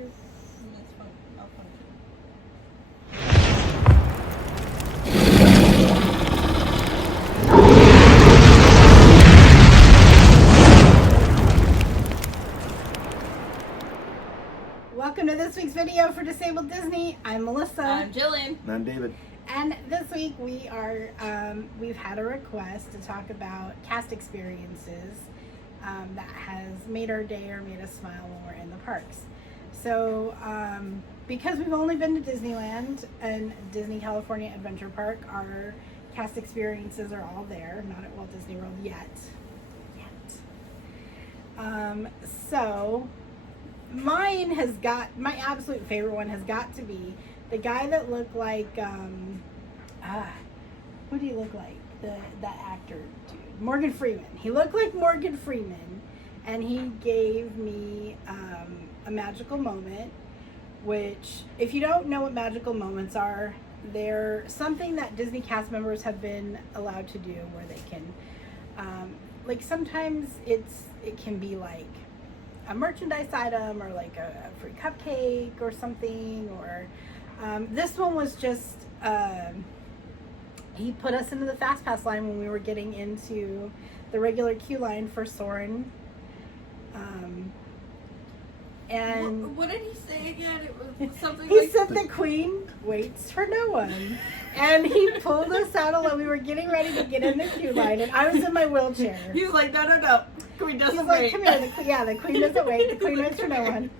It's malfunction. Welcome to this week's video for Disabled Disney. I'm Melissa. I'm Jillian. And I'm David. And this week we are, we've had a request to talk about cast experiences that has made our day or made us smile when we're in the parks. So, because we've only been to Disneyland and Disney California Adventure Park, our cast experiences are all there, not at Walt Disney World yet. So, mine has got, my absolute favorite one has got to be the guy that looked like, who do you look like? That actor dude, Morgan Freeman. He looked like Morgan Freeman, and he gave me a magical moment, which, if you don't know what magical moments are, they're something that Disney cast members have been allowed to do where they can, like sometimes it can be like a merchandise item or like a free cupcake or something, or this one was just he put us into the Fast Pass line when we were getting into the regular queue line for Soarin'. And what did he say again? It was something he like... said the Queen waits for no one. And he pulled us out of we were getting ready to get in the queue line, and I was in my wheelchair. He was like, no. Queen doesn't He's wait. like, come here, the Queen doesn't wait. The Queen waits for no one.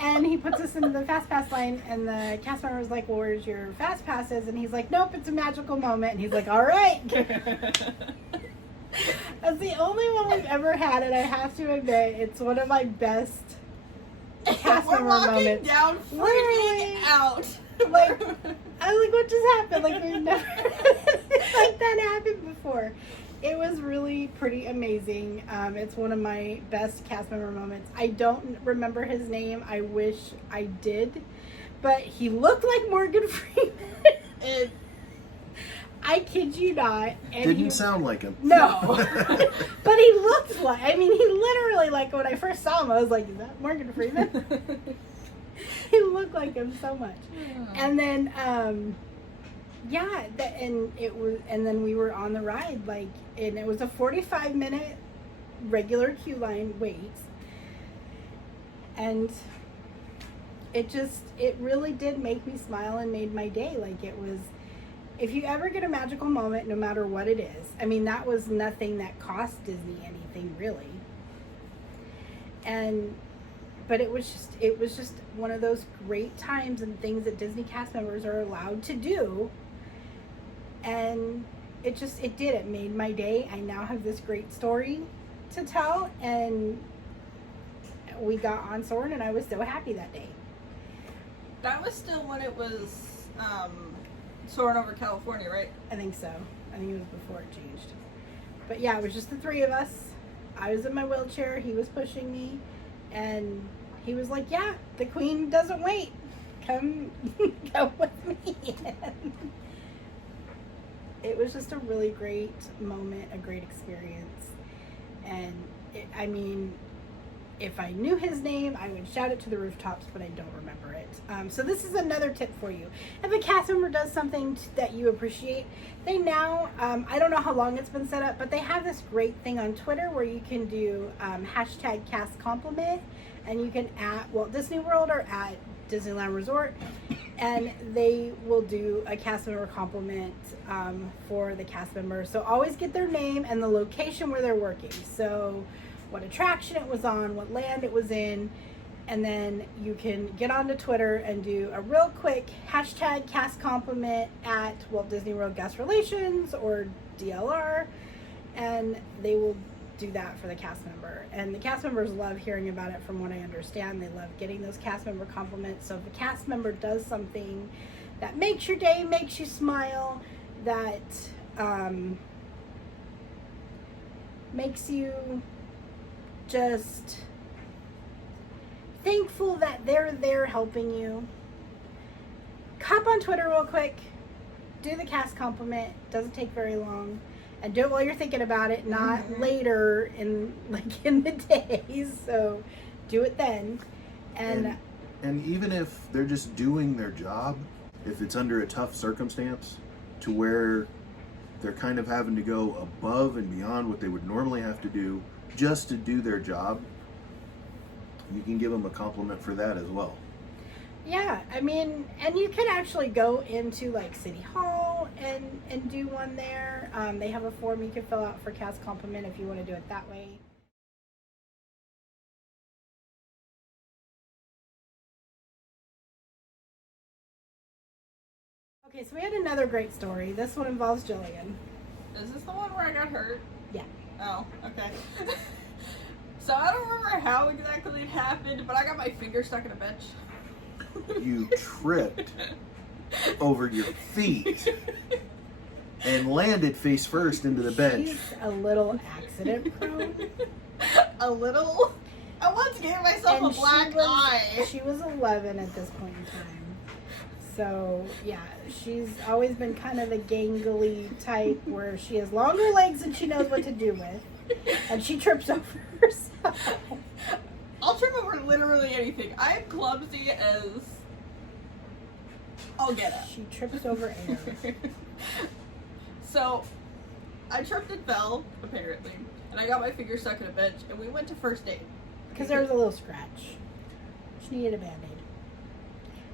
And he puts us into the Fast Pass line, and the cast member was like, well, where's your Fast Passes? And he's like, nope, it's a magical moment. And he's like, all right. That's the only one we've ever had, and I have to admit, it's one of my best cast We're member walking moments. down, freaking out. Like, I was like, what just happened? Like, we've never like that happened before. It was really pretty amazing. It's one of my best cast member moments. I don't remember his name. I wish I did. But he looked like Morgan Freeman. I kid you not. And Didn't sound like him. No. But he looked like, I mean, he literally, like, when I first saw him, I was like, is that Morgan Freeman? He looked like him so much. And then, and then we were on the ride, like, and it was a 45-minute regular queue line wait. And it really did make me smile and made my day. Like, it was, if you ever get a magical moment, no matter what it is, I mean, that was nothing that cost Disney anything, really. But it was just one of those great times and things that Disney cast members are allowed to do. And it made my day. I now have this great story to tell, and we got on Soarin', and I was so happy that day. That was still when it was Soarin' over California, right? I think so. I think it was before it changed. But yeah, it was just the three of us. I was in my wheelchair, he was pushing me, and he was like, yeah, the Queen doesn't wait. Come with me. It was just a really great moment, a great experience. And I mean, if I knew his name, I would shout it to the rooftops, but I don't remember it. So this is another tip for you. If a cast member does something that you appreciate, they now, I don't know how long it's been set up, but they have this great thing on Twitter where you can do hashtag cast compliment, and you can at Walt Disney World or at Disneyland Resort, and they will do a cast member compliment for the cast member. So always get their name and the location where they're working. So what attraction it was on, what land it was in, and then you can get onto Twitter and do a real quick hashtag cast compliment at Walt Disney World Guest Relations or DLR, and they will do that for the cast member. And the cast members love hearing about it, from what I understand. They love getting those cast member compliments. So if a cast member does something that makes your day, makes you smile, that makes you just thankful that they're there helping you, hop on Twitter real quick, do the cast compliment. Doesn't take very long, and do it while you're thinking about it, not later in the days. So do it then. And And even if they're just doing their job, if it's under a tough circumstance to where they're kind of having to go above and beyond what they would normally have to do just to do their job, you can give them a compliment for that as well. Yeah, I mean, and you can actually go into like City Hall and do one there. They have a form you can fill out for Cass compliment if you want to do it that way. Okay, so we had another great story. This one involves Jillian. Is this the one where I got hurt? Yeah. Oh, okay. So I don't remember how exactly it happened, but I got my finger stuck in a bench. You tripped over your feet and landed face first into the bench. She's a little accident prone. A little? I once gave myself And a black eye. She was 11 at this point in time. So, yeah, she's always been kind of a gangly type where she has longer legs than she knows what to do with. And she trips over herself. I'll trip over literally anything. I am clumsy as... I'll get it. She trips over air. So, I tripped and fell, apparently. And I got my finger stuck in a bench, and we went to first aid. Because there was a little scratch. She needed a Band-Aid.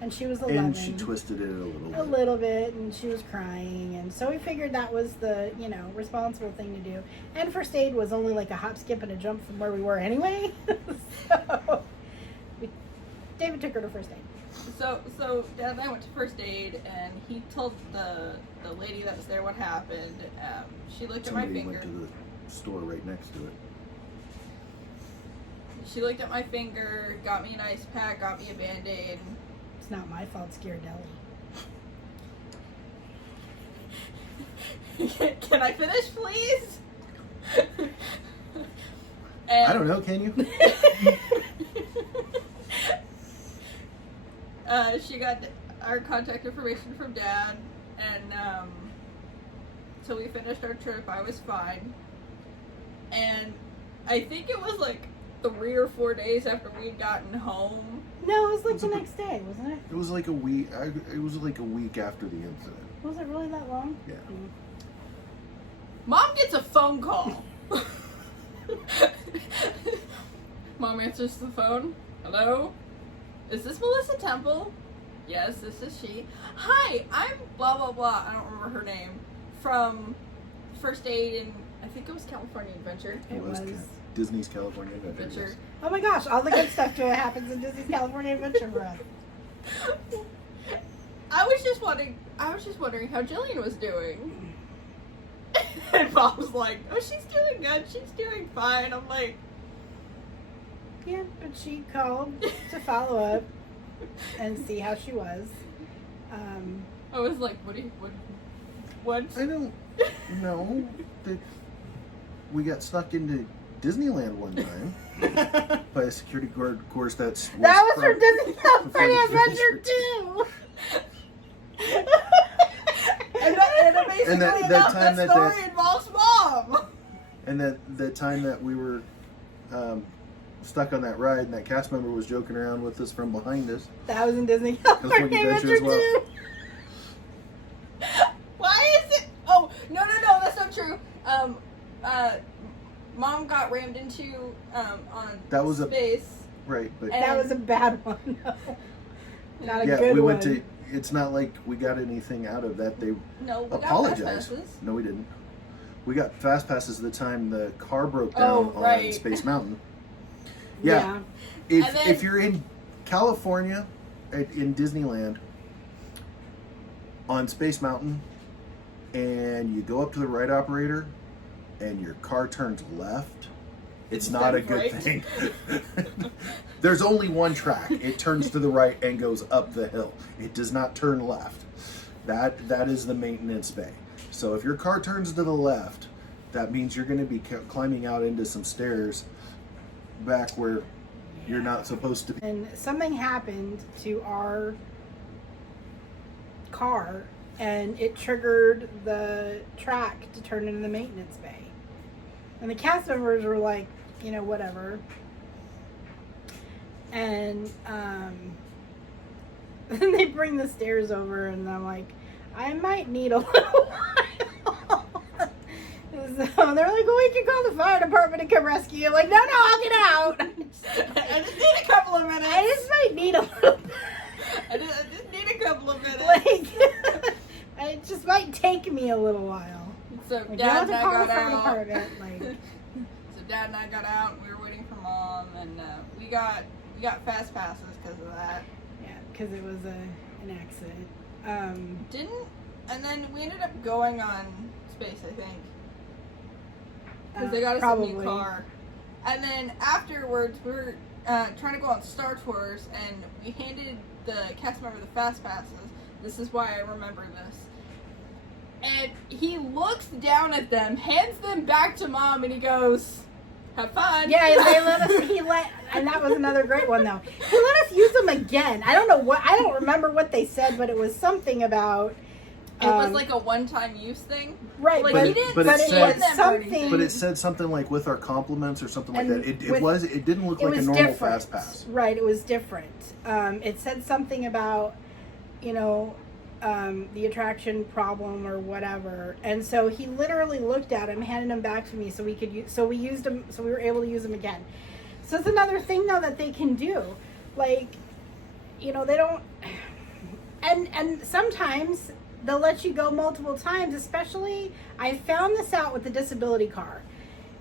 And she was 11. And she twisted it a little bit, and she was crying, and so we figured that was the, responsible thing to do. And first aid was only like a hop, skip, and a jump from where we were anyway. So David took her to first aid. So Dad and I went to first aid, and he told the lady that was there what happened. She looked at my Somebody finger. went to the store right next to it. She looked at my finger, got me an ice pack, got me a Band-Aid. It's not my fault, Scaredelli. Can I finish, please? I don't know, can you? She got our contact information from Dad, and so we finished our trip. I was fine, and I think it was like 3 or 4 days after we'd gotten home. No, it was like the next day, wasn't it? It was like a week. It was like a week after the incident. Was it really that long? Yeah. Mom gets a phone call. Mom answers the phone. Hello? Is this Melissa Temple? Yes, this is she. Hi, I'm blah blah blah. I don't remember her name. From First Aid in, I think it was California Adventure. It was. Disney's California Adventure. Adventure. Oh my gosh, all the good stuff happens in Disney's California Adventure for us. I was just wondering how Jillian was doing. And Mom's like, oh, she's doing good. She's doing fine. I'm like, Yeah, but she called to follow up and see how she was. I was like, what? I don't know that we got stuck into Disneyland one time by a security guard. Of course, That was from Disney California Adventure too. And basically that enough, time that that story involves Mom. And the time that we were stuck on that ride, and that cast member was joking around with us from behind us. That was in Disney California Adventure as well. too. Why is it? Oh, no, that's not true. Mom got rammed into on That was space. Right, but And- That was a bad one. No. Not a yeah, good we one. went to. It's not like we got anything out of that. They No, we got apologized. fast passes. No, we didn't. We got fast passes the time the car broke down Oh, on right. Space Mountain. Yeah. If And then- if you're in California, in Disneyland, on Space Mountain, and you go up to the right operator, and your car turns left, it's not a good Right. thing. There's only one track. It turns to the right and goes up the hill. It does not turn left. That is the maintenance bay. So if your car turns to the left, that means you're going to be climbing out into some stairs back where you're not supposed to be. And something happened to our car, and it triggered the track to turn into the maintenance bay. And the cast members were like, whatever. And then they bring the stairs over, and I'm like, I might need a little while. So they're like, well, we can call the fire department to come rescue you. I'm like, no, I'll get out. I just need a couple of minutes. I just might need a little bit. I just need a couple of minutes. Like, it just might take me a little while. So Like, Dad you and I don't have got to call the fire out. department, like. So Dad and I got out, and we were waiting for Mom, and we got fast passes because of that. Yeah, because it was an accident. And then we ended up going on Space, I think, because they got us a new car. And then afterwards, we were trying to go on Star Tours, and we handed the cast member the fast passes. This is why I remember this. And he looks down at them, hands them back to Mom, and he goes, "Have fun." Yeah, they let us. And that was another great one though. He let us use them again. I don't remember what they said, but it was something about. It was like a one-time use thing. Right, Like, but, he didn't but but it it said- was something. But it said something like with our compliments or something like And that. It with- didn't look it like a was normal different. fast pass. Right, it was different. It said something about, the attraction problem or whatever. And so he literally looked at him, handed him back to me so we could use. So we used them. So we were able to use them again. So it's another thing though that they can do, like, they don't. And sometimes they'll let you go multiple times. Especially, I found this out with the disability car.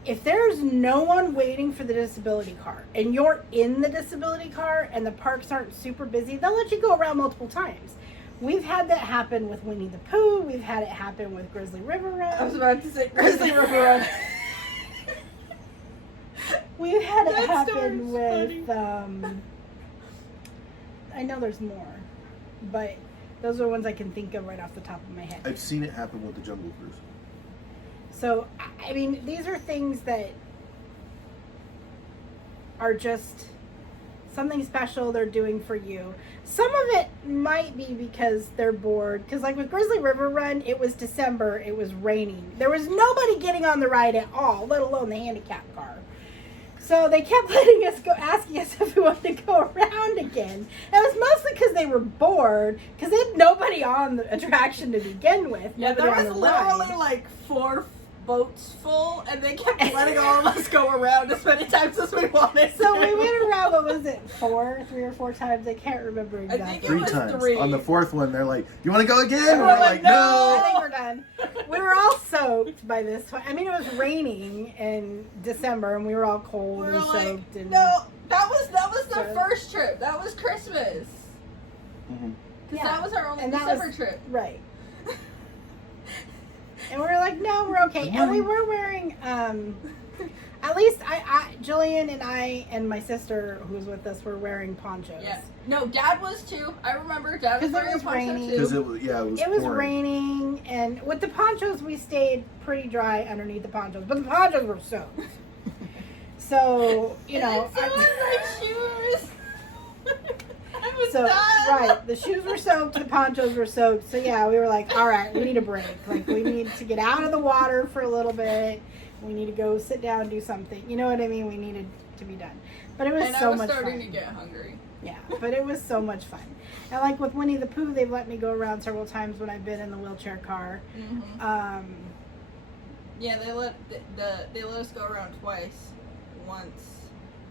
If there's no one waiting for the disability car and you're in the disability car and the parks aren't super busy, they'll let you go around multiple times. We've had that happen with Winnie the Pooh. We've had it happen with Grizzly River Run. I was about to say Grizzly River Run. We've had it That happen story's with, I know there's more, but those are the ones I can think of right off the top of my head. I've seen it happen with the Jungle Cruise. So, I mean, these are things that are just something special they're doing for you. Some of it might be because they're bored. Because, like with Grizzly River Run, it was December, it was raining. There was nobody getting on the ride at all, let alone the handicap car. So they kept letting us go, asking us if we wanted to go around again. It was mostly because they were bored, because they had nobody on the attraction to begin with. Yeah, nobody there on was the literally ride. like 4 boats full, and they kept letting all of us go around as many times as we wanted. So we went around, what was it, 3 or 4 times? I can't remember exactly. think it 3 was times. 3. On the 4th one, they're like, "You want to go again?" And We're we're like, like, I "No." think we're done. We were all soaked by this point. I mean, it was raining in December, and we were all cold We were and like, soaked. And no, that was the So- first trip. That was Christmas. Mhm. 'Cause Yeah. that was our only And that December was- trip. Right. And we were like, no, we're okay. And we were wearing, at least Jillian and I and my sister who was with us were wearing ponchos. Yeah. No, Dad was too. I remember Dad was 'Cause it wearing was a poncho raining. Because too. it was pouring. Raining, and with the ponchos, we stayed pretty dry underneath the ponchos, but the ponchos were soaked. So, And then so was my shoes. I was So, done. right, the shoes were soaked, the ponchos were soaked. So, yeah, we were like, all right, we need a break. Like, we need to get out of the water for a little bit. We need to go sit down and do something. You know what I mean? We needed to be done. But it was And so I was much starting fun. to get hungry. Yeah, but it was so much fun. And, like, with Winnie the Pooh, they've let me go around several times when I've been in the wheelchair car. Mm-hmm. Yeah, they let us go around twice, once,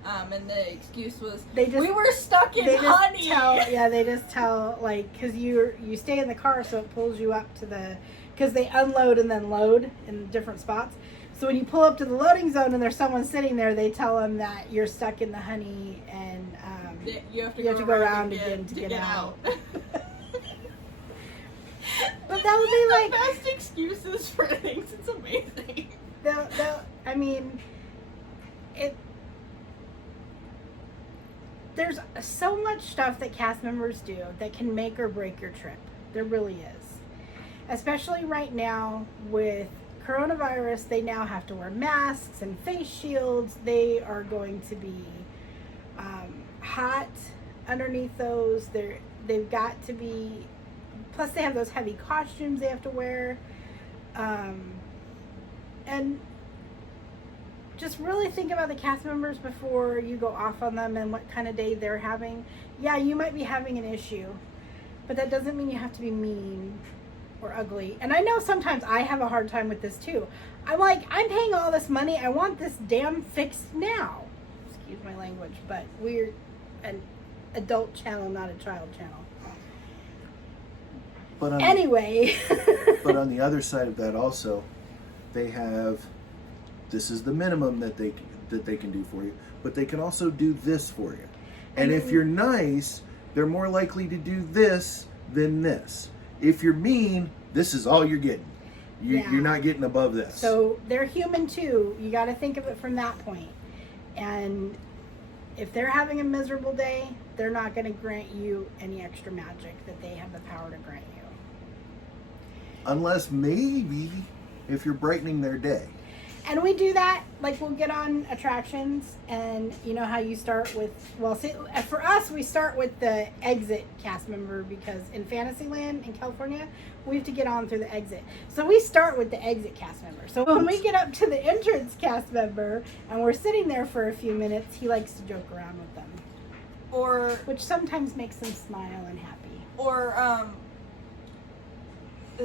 and the excuse was They just- we were stuck in honey. They just tell, like, because you stay in the car, so it pulls you up to because they unload and then load in different spots. So when you pull up to the loading zone and there's someone sitting there, they tell them that you're stuck in the honey and You have to you go have to go around again to get out. But that would be like- the best excuses for things. It's amazing. I mean, there's so much stuff that cast members do that can make or break your trip. There really is. Especially right now with coronavirus, they now have to wear masks and face shields. They are going to be hot underneath those. They've got to be, plus they have those heavy costumes they have to wear. And just really think about the cast members before you go off on them and what kind of day they're having. Yeah, you might be having an issue, but that doesn't mean you have to be mean or ugly. And I know sometimes I have a hard time with this too. I'm like, I'm paying all this money. I want this damn fixed now. Excuse my language, but we're an adult channel, not a child channel. But on Anyway. but on the other side of that also, they have, this is the minimum that they can do for you, but they can also do this for you. And if you're nice, they're more likely to do this than this. If you're mean, this is all you're getting. Yeah. You're not getting above this. So they're human too. You got to think of it from that point. And if they're having a miserable day, they're not going to grant you any extra magic that they have the power to grant you. Unless maybe if you're brightening their day. And we do that, like we'll get on attractions, and you know how you start with, well, see, for us, we start with the exit cast member, because in Fantasyland in California, we have to get on through the exit. So we start with the exit cast member. So when we get up to the entrance cast member, and we're sitting there for a few minutes, he likes to joke around with them. Or Which sometimes makes them smile and happy. Or,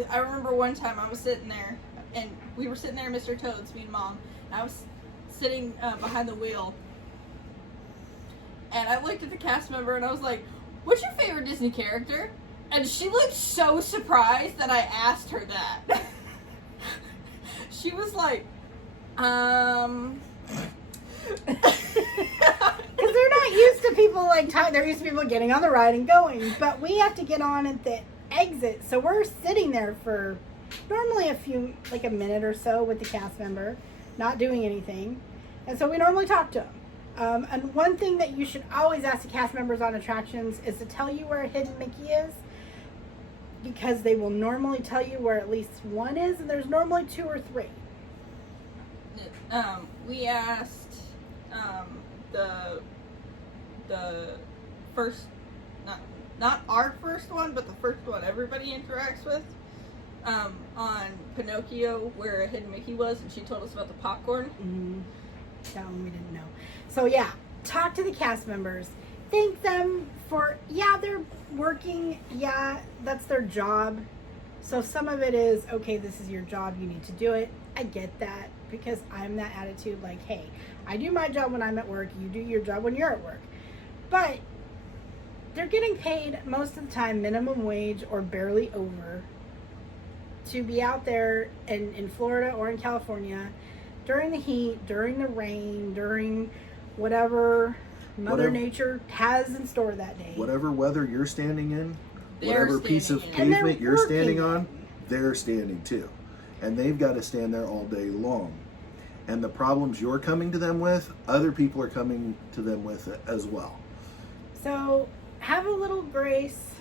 I remember one time I was sitting there, and we were sitting there, Mr. Toads, me and Mom, and I was sitting behind the wheel, and I looked at the cast member, and I was like, what's your favorite Disney character? And she looked so surprised that I asked her that. She was like, Because they're not used to people like talking. They're used to people getting on the ride and going. But we have to get on at the exit, so we're sitting there for normally a minute or so with the cast member, not doing anything, and so we normally talk to them. And one thing that you should always ask the cast members on attractions is to tell you where a hidden Mickey is, because they will normally tell you where at least one is, and there's normally 2 or 3. We asked the first, not our first one, but the first one everybody interacts with, on Pinocchio, where a hidden Mickey was, and she told us about the popcorn. Mm-hmm. That one we didn't know. So yeah, talk to the cast members. Thank them for, they're working. Yeah, that's their job. So some of it is, okay, this is your job. You need to do it. I get that, because I'm that attitude. Like, hey, I do my job when I'm at work. You do your job when you're at work. But they're getting paid most of the time minimum wage or barely over to be out there in Florida or in California during the heat, during the rain, during whatever Mother Nature has in store that day. Whatever weather you're standing in, They're whatever piece of standing in. pavement you're working. standing on, they're standing too. And they've got to stand there all day long. And the problems you're coming to them with, other people are coming to them with as well. So have a little grace,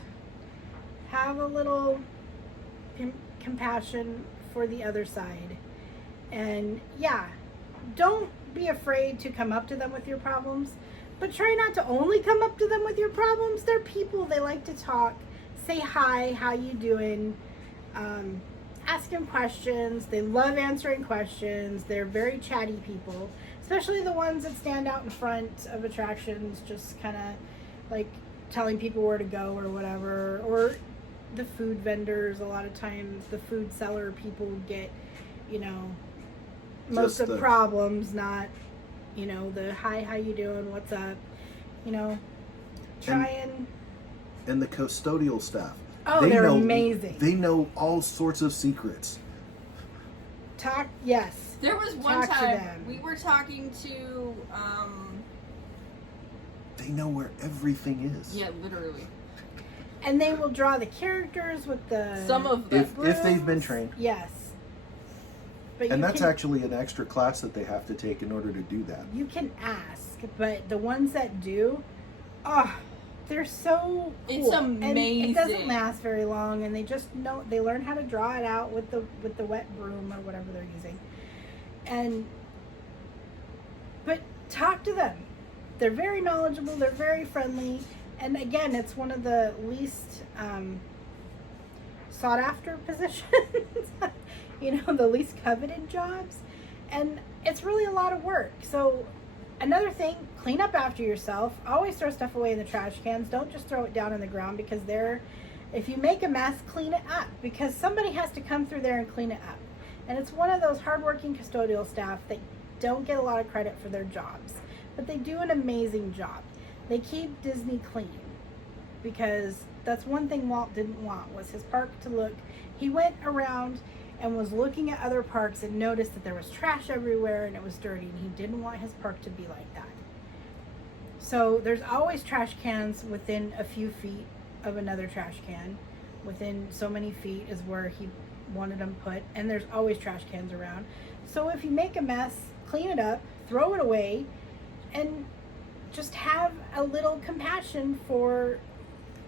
have a little compassion for the other side. And don't be afraid to come up to them with your problems, but try not to only come up to them with your problems. They're people, they like to talk. Say hi, how you doing? Ask them questions. They love answering questions. They're very chatty people, especially the ones that stand out in front of attractions, just kind of like telling people where to go or whatever. Or the food vendors, a lot of times the food seller people get, most of the problems, not, the hi, how you doing, what's up, try And the custodial staff. Oh, they're amazing. They know all sorts of secrets. Yes. There was one Talk to time them. we were talking to, They know where everything is. yeah, literally. And they will draw the characters with the... Some of them. If they've been trained. Yes. But And you that's can, actually an extra class that they have to take in order to do that. You can ask, but the ones that do, they're so cool. It's amazing. And it doesn't last very long, and they just know, they learn how to draw it out with the wet broom or whatever they're using. But talk to them. They're very knowledgeable, they're very friendly, and again, it's one of the least sought after positions. The least coveted jobs, and it's really a lot of work. So another thing, clean up after yourself. Always throw stuff away in the trash cans. Don't just throw it down on the ground, because they're If you make a mess, clean it up, because somebody has to come through there and clean it up. And it's one of those hardworking custodial staff that don't get a lot of credit for their jobs, but they do an amazing job. They keep Disney clean, because that's one thing Walt didn't want, was his park to look. He went around and was looking at other parks and noticed that there was trash everywhere and it was dirty, and he didn't want his park to be like that. So there's always trash cans within a few feet of another trash can. Within so many feet is where he wanted them put, and there's always trash cans around. So if you make a mess, clean it up, throw it away, and just have a little compassion for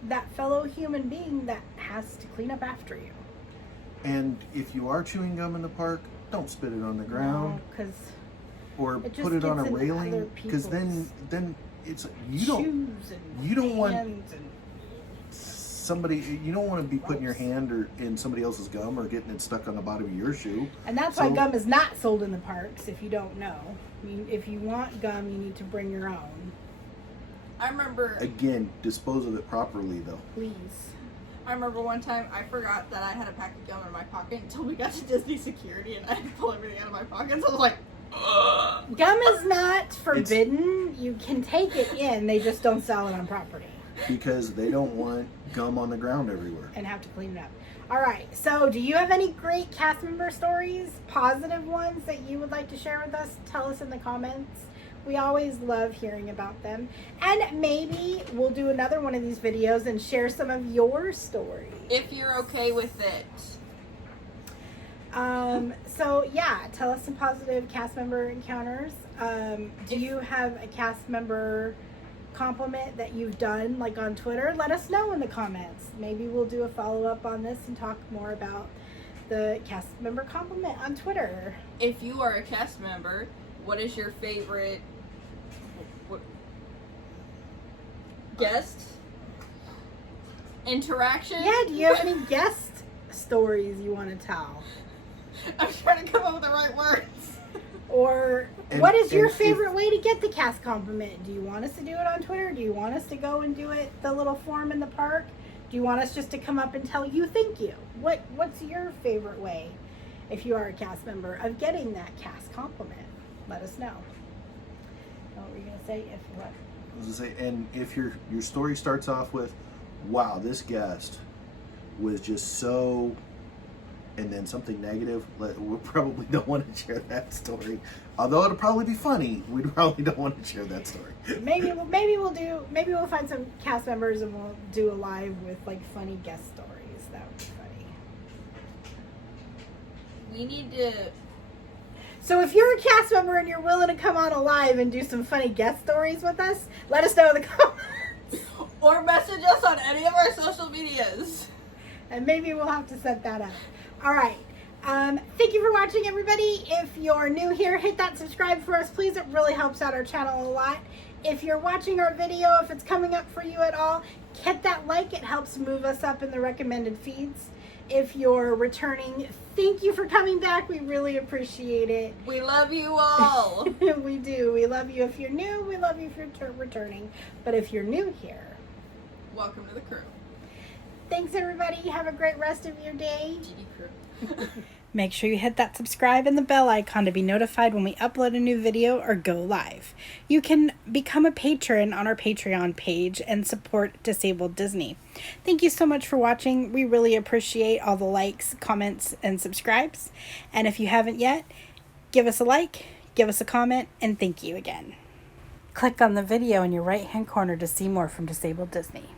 that fellow human being that has to clean up after you. And if you are chewing gum in the park, don't spit it on the ground, because or it just put it on a gets into other railing, because then it's you don't want somebody, you don't want to be putting your hand or in somebody else's gum or getting it stuck on the bottom of your shoe. And that's why gum is not sold in the parks, if you don't know. I mean, if you want gum, you need to bring your own. I remember. Again, dispose of it properly, though. Please. I remember one time I forgot that I had a pack of gum in my pocket until we got to Disney security, and I had to pull everything out of my pockets. I was like, ugh. Gum is not forbidden. You can take it in. They just don't sell it on property. Because they don't want gum on the ground everywhere. And have to clean it up. All right. So do you have any great cast member stories, positive ones that you would like to share with us? Tell us in the comments. We always love hearing about them. And maybe we'll do another one of these videos and share some of your stories. If you're okay with it. So yeah, tell us some positive cast member encounters. Do you have a cast member compliment that you've done, like on Twitter? Let us know in the comments. Maybe we'll do a follow-up on this and talk more about the cast member compliment on Twitter. If you are a cast member, what is your favorite guest interaction? Yeah, do you have any guest stories you want to tell? I'm trying to come up with the right words. Or what is your favorite way to get the cast compliment? Do you want us to do it on Twitter? Do you want us to go and do it the little form in the park? Do you want us just to come up and tell you thank you? What's your favorite way, if you are a cast member, of getting that cast compliment? Let us know. What were you gonna say? If what? I was gonna say, and if your story starts off with, "Wow, this guest was just so," and then something negative, we probably don't want to share that story. Although it'll probably be funny, we probably don't want to share that story. Maybe we'll find some cast members and we'll do a live with like funny guest stories. That would be funny. We need to. So if you're a cast member and you're willing to come on a live and do some funny guest stories with us, let us know in the comments. Or message us on any of our social medias. And maybe we'll have to set that up. All right. Thank you for watching, everybody. If you're new here, hit that subscribe for us, please. It really helps out our channel a lot. If you're watching our video, if it's coming up for you at all, hit that like. It helps move us up in the recommended feeds. If you're returning, thank you for coming back. We really appreciate it. We love you all. We do. We love you if you're new. We love you if you're returning. But if you're new here, welcome to the crew. Thanks, everybody. Have a great rest of your day. GD crew. Make sure you hit that subscribe and the bell icon to be notified when we upload a new video or go live. You can become a patron on our Patreon page and support Disabled Disney. Thank you so much for watching. We really appreciate all the likes, comments, and subscribes. And if you haven't yet, give us a like, give us a comment, and thank you again. Click on the video in your right-hand corner to see more from Disabled Disney.